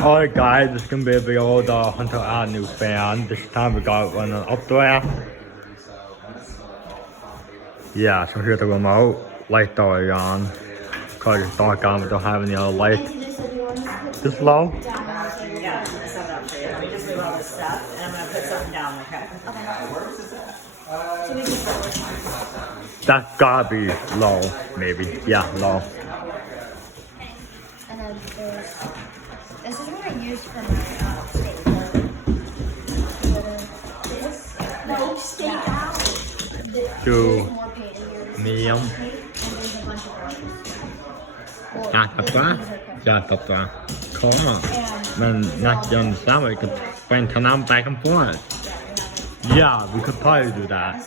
Alright guys, this is gonna be a video of the Hunter Agnew fan. This time we got one an updraft. Yeah, so here's the remote. Lights are on. Cause it's dark out, we don't have any other light. This low? Yeah, I'm gonna set it up for you. Let me just move all this stuff and I'm gonna put something down, okay? That's gotta be low, maybe. Yeah, low. And then this is what I use for my steak. No, steak out. To medium. Jättebra. Kolla. Men nacken samma, we could find them back and forth. Yeah, we could probably do that.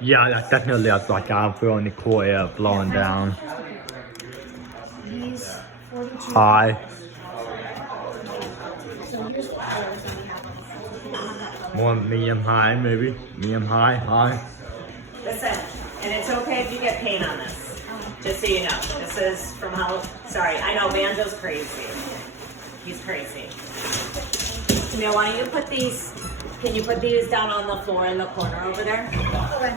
Yeah, that's definitely a like I'm feeling the cool air blowing down. High. More medium high, maybe. Medium high, high. Listen, and it's okay if you get paint on this. Just so you know. This is from how, sorry, I know Banjo's crazy. He's crazy. Camille, why don't you put these, can you put these down on the floor in the corner over there? Okay.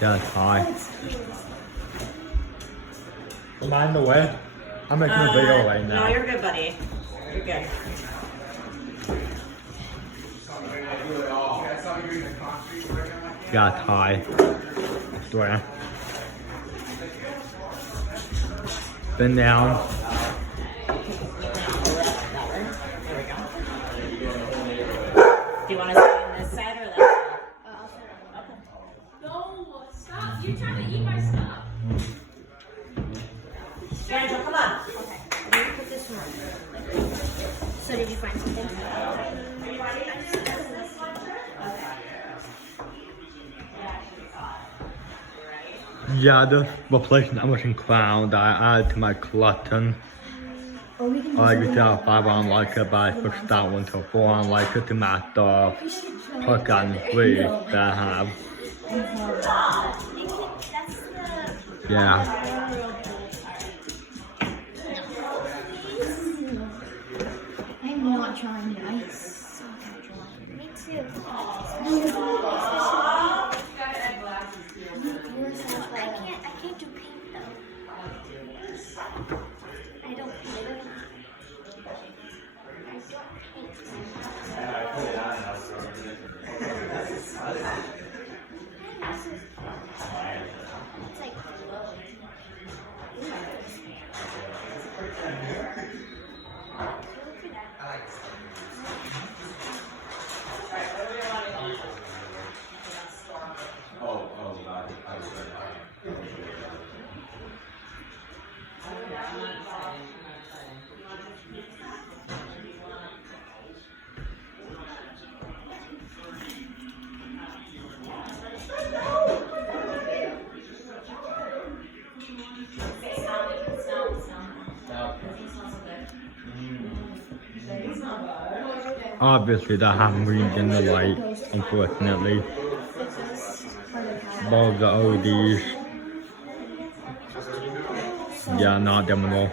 Yeah, it's high. Am I in the way? I'm making a video right now. No, you're good, buddy. You're good. Yeah, it's high. Swear. Bend down. Do you want to sit on this side or that side? No, stop. You're trying to eat my stuff. Banjo, come on. Okay. Let me put this one. So did you find something? Yeah, the replacing Emerson crown that I added to my collection. I used to have 5 on like it, but I switched that one to 4 on like it to match the perk and 3 that I have. Yeah. I'm not trying to. I'm so casual. Me too. I can't do paint though. I don't paint. It's like Obviously, that haven't read in the light, unfortunately. Both the ODs. Yeah, not them at all.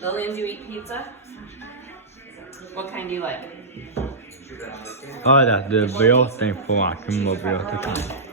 Lillian, do you eat pizza? What kind do you like? Oh, that's the real thing for I can move real to time.